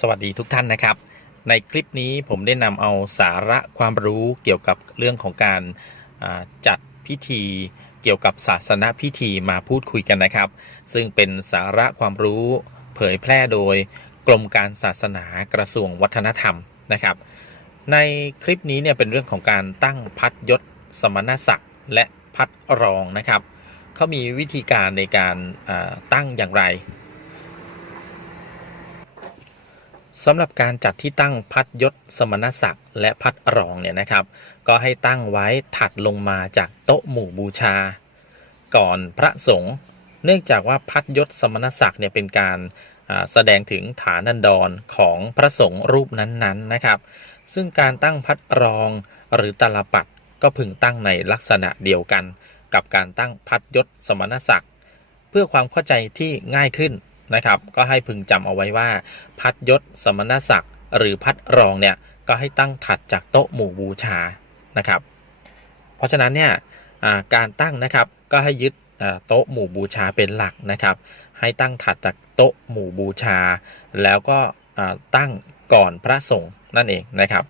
สวัสดีทุกท่านนะครับ ในคลิปนี้ผมได้นำเอาสาระความรู้เกี่ยวกับเรื่องของการจัดพิธีเกี่ยวกับศาสนพิธีมาพูดคุยกันนะครับ ซึ่งเป็นสาระความรู้เผยแพร่โดยกรมการศาสนากระทรวงวัฒนธรรมนะครับ ในคลิปนี้เนี่ยเป็นเรื่องของการตั้งพัดยศสมณศักดิ์และพัดรองนะครับเขามีวิธีการในการตั้งอย่างไร สำหรับการจัดที่ตั้งพัดยศสมณศักดิ์และพัดรองเนี่ยนะครับ ก็ให้ตั้งไว้ถัดลงมาจากโต๊ะหมู่บูชา ก่อนพระสงฆ์เนื่องจากว่าพัดยศสมณศักดิ์เนี่ยเป็นการแสดงถึงฐานันดรของพระสงฆ์รูปนั้นๆนะครับ ซึ่งการตั้งพัดรองหรือตาลปัดก็พึงตั้งในลักษณะเดียวกัน กับการตั้งพัดยศสมณศักดิ์เพื่อความเข้าใจที่ง่ายขึ้น นะครับ ก็ให้พึงจำเอาไว้ว่า พัดยศสมณศักดิ์หรือพัดรองเนี่ยก็ให้ตั้งถัดจากโต๊ะหมู่บูชานะครับ เพราะฉะนั้นเนี่ยการตั้งนะครับก็ให้ยึดโต๊ะหมู่บูชาเป็นหลักนะครับ ให้ตั้งถัดจากโต๊ะหมู่บูชา แล้วก็ตั้งก่อนพระสงฆ์นั่นเองนะครับ